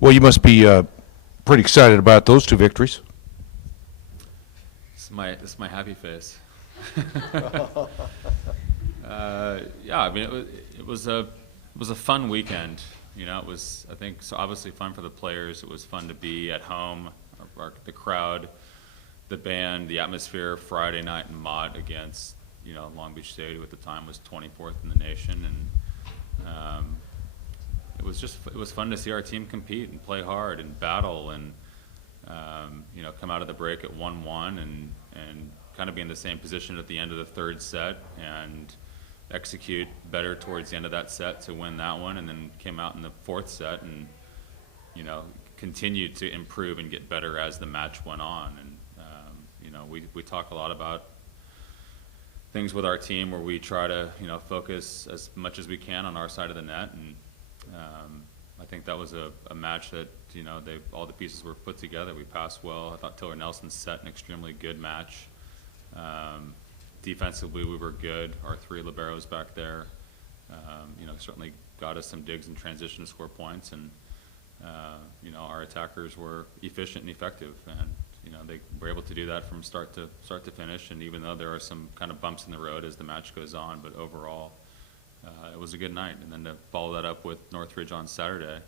Well, you must be pretty excited about those two victories. This is my happy face. Yeah, I mean it was a fun weekend. You know, it was, I think, so obviously fun for the players. It was fun to be at home, the crowd, the band, the atmosphere. Friday night in Mott against, you know, Long Beach State, who at the time was 24th in the nation, and it was fun to see our team compete and play hard and battle and you know, come out of the break at 1-1 and kind of be in the same position at the end of the third set and execute better towards the end of that set to win that one, and then came out in the fourth set and, you know, continued to improve and get better as the match went on. And you know, we talk a lot about things with our team where we try to, you know, focus as much as we can on our side of the net, and I think that was a match that, you know, all the pieces were put together. We passed well. I thought Taylor Nelson set an extremely good match. Defensively, we were good. Our three liberos back there, you know, certainly got us some digs in transition to score points, and you know, our attackers were efficient and effective, and you know, they were able to do that from start to finish. And even though there are some kind of bumps in the road as the match goes on, but overall, it was a good night. And then to follow that up with Northridge on Saturday,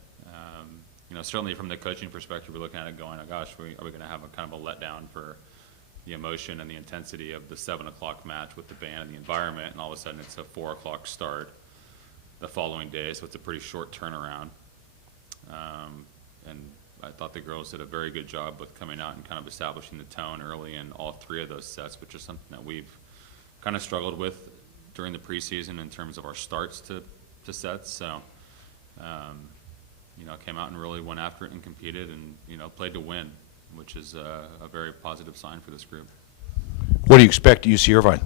you know, certainly from the coaching perspective, we're looking at it going, oh gosh, are we going to have a kind of a letdown for the emotion and the intensity of the 7 o'clock match with the band and the environment, and all of a sudden it's a 4 o'clock start the following day, so it's a pretty short turnaround. And I thought the girls did a very good job with coming out and kind of establishing the tone early in all three of those sets, which is something that we've kind of struggled with during the preseason in terms of our starts to sets. So, you know, came out and really went after it and competed and, you know, played to win, which is a very positive sign for this group. What do you expect at UC Irvine?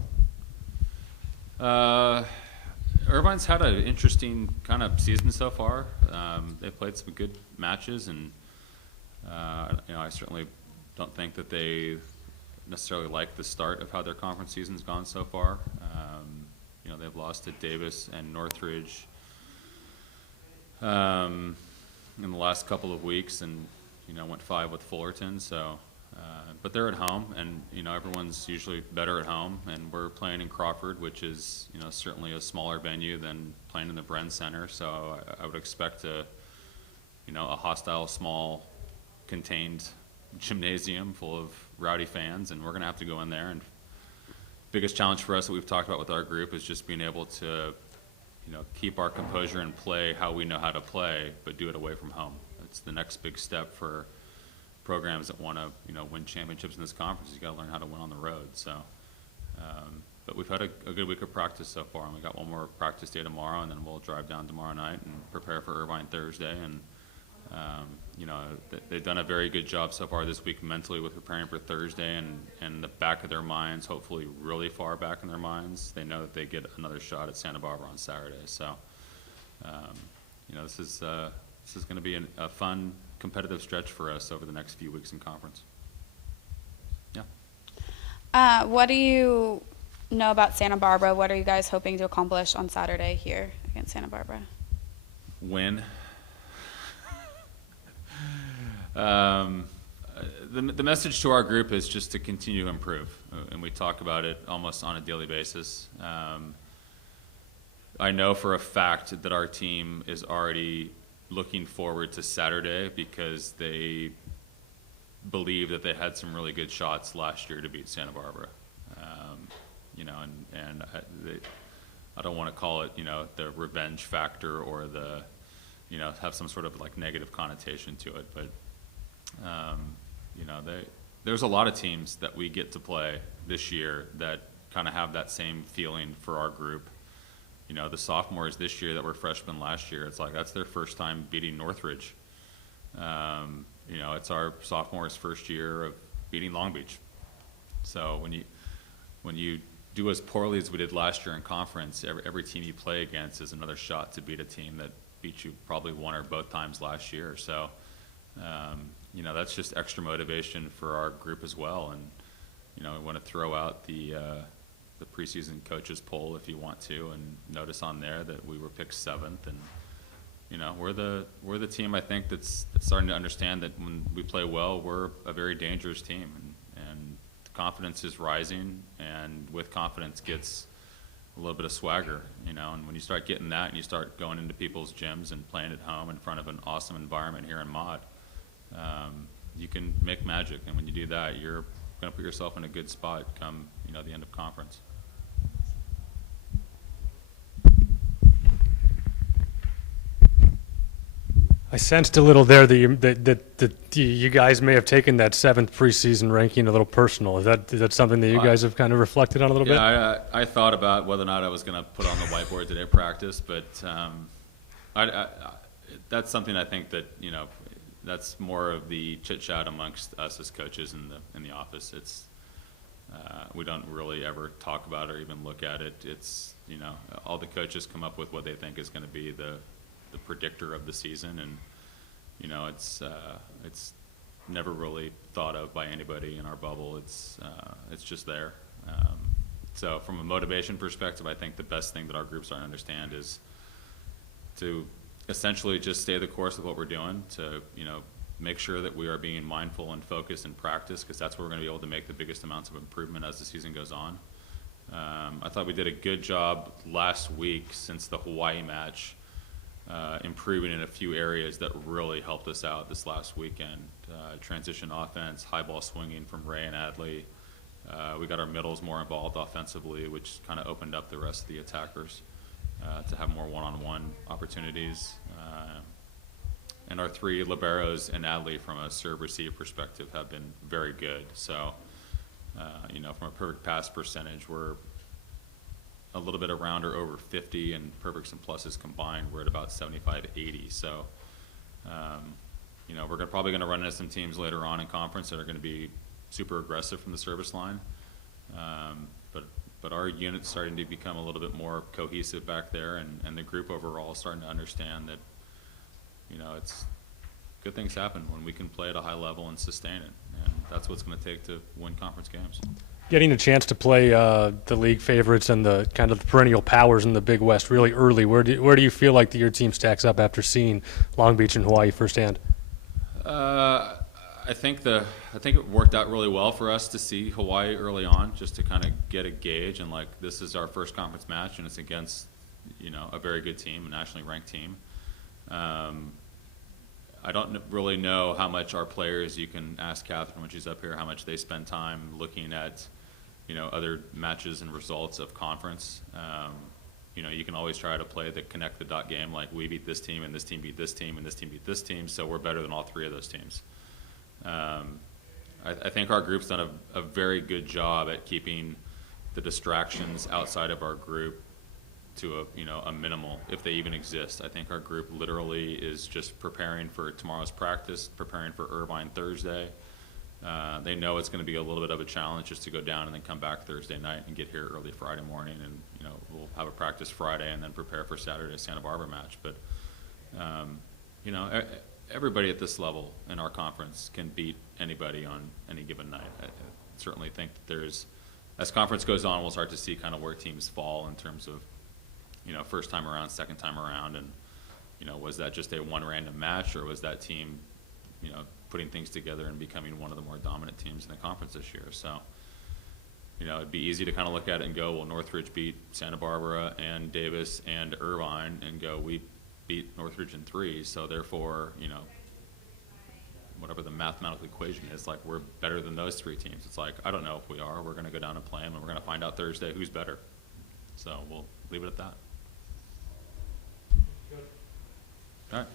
Irvine's had an interesting kind of season so far. They played some good matches, and you know, I certainly don't think that they necessarily like the start of how their conference season's gone so far. You know, they've lost to Davis and Northridge in the last couple of weeks, and you know, went 5 with Fullerton. So, but they're at home, and you know, everyone's usually better at home. And we're playing in Crawford, which is, you know, certainly a smaller venue than playing in the Bren Center. So I would expect you know, a hostile, small, contained gymnasium full of rowdy fans, and we're going to have to go in there. And biggest challenge for us that we've talked about with our group is just being able to, you know, keep our composure and play how we know how to play, but do it away from home. It's the next big step for programs that want to, you know, win championships in this conference. You got to learn how to win on the road. So, but we've had a good week of practice so far, and we got one more practice day tomorrow, and then we'll drive down tomorrow night and prepare for Irvine Thursday. And you know, they've done a very good job so far this week mentally with preparing for Thursday, and in the back of their minds, hopefully really far back in their minds, they know that they get another shot at Santa Barbara on Saturday. So, you know, this is going to be a fun, competitive stretch for us over the next few weeks in conference. Yeah. What do you know about Santa Barbara? What are you guys hoping to accomplish on Saturday here against Santa Barbara? Win. The message to our group is just to continue to improve, and we talk about it almost on a daily basis. I know for a fact that our team is already looking forward to Saturday because they believe that they had some really good shots last year to beat Santa Barbara. You know, and I don't want to call it, you know, the revenge factor or the, you know, have some sort of like negative connotation to it, but you know, there's a lot of teams that we get to play this year that kind of have that same feeling for our group. You know, the sophomores this year that were freshmen last year, it's like that's their first time beating Northridge. You know, it's our sophomores' first year of beating Long Beach. So when you do as poorly as we did last year in conference, every team you play against is another shot to beat a team that beat you probably one or both times last year. So, you know, that's just extra motivation for our group as well. And, you know, I want to throw out the preseason coaches poll if you want to, and notice on there that we were picked 7th. And, we're the team I think that's starting to understand that when we play well, we're a very dangerous team, and confidence is rising, and with confidence gets a little bit of swagger, and when you start getting that and you start going into people's gyms and playing at home in front of an awesome environment here in Mod, you can make magic, and when you do that, you're going to put yourself in a good spot come, the end of conference. I sensed a little there that you guys may have taken that 7th preseason ranking a little personal. Is that something that you guys have kind of reflected on a little bit? Yeah, I thought about whether or not I was going to put on the whiteboard today practice, but that's something I think that that's more of the chit chat amongst us as coaches in the office. It's we don't really ever talk about it or even look at it. It's all the coaches come up with what they think is going to be the predictor of the season, and it's never really thought of by anybody in our bubble. It's just there. So from a motivation perspective, I think the best thing that our group's starting to understand is to essentially just stay the course of what we're doing, to make sure that we are being mindful and focused in practice, because that's where we're going to be able to make the biggest amounts of improvement as the season goes on. I thought we did a good job last week since the Hawaii match, improving in a few areas that really helped us out this last weekend. Transition offense, high ball swinging from Ray and Adley. We got our middles more involved offensively, which kind of opened up the rest of the attackers to have more one-on-one opportunities. And our 3 liberos and Adley from a serve-receive perspective have been very good. So, from a perfect pass percentage, we're a little bit around or over 50, and perfects and pluses combined, we're at about 75-80. So, we're probably going to run into some teams later on in conference that are going to be super aggressive from the service line. But our unit's starting to become a little bit more cohesive back there, and the group overall is starting to understand that, it's good things happen when we can play at a high level and sustain it, and that's what's going to take to win conference games. Getting a chance to play the league favorites and the kind of the perennial powers in the Big West really early, where do you feel like your team stacks up after seeing Long Beach and Hawaii firsthand? I think it worked out really well for us to see Hawaii early on, just to kind of get a gauge, and this is our first conference match, and it's against a very good team, a nationally ranked team. I don't really know how much our players, you can ask Catherine when she's up here, how much they spend time looking at other matches and results of conference. You can always try to play the connect the dot game, like we beat this team and this team beat this team and this team beat this team, so we're better than all 3 of those teams. I think our group's done a very good job at keeping the distractions outside of our group to a minimal, if they even exist. I think our group literally is just preparing for tomorrow's practice, preparing for Irvine Thursday. They know it's going to be a little bit of a challenge just to go down and then come back Thursday night and get here early Friday morning, and we'll have a practice Friday and then prepare for Saturday's Santa Barbara match. But everybody at this level in our conference can beat anybody on any given night. I certainly think that as conference goes on, we'll start to see kind of where teams fall in terms of first time around, second time around, and was that just a one random match, or was that team putting things together and becoming one of the more dominant teams in the conference this year? So it'd be easy to kind of look at it and go, well, Northridge beat Santa Barbara and Davis and Irvine, and go, we beat Northridge in 3, so therefore whatever the mathematical equation is, we're better than those 3 teams. It's I don't know if we are. We're going to go down and play them, and we're going to find out Thursday who's better. So we'll leave it at that. All right.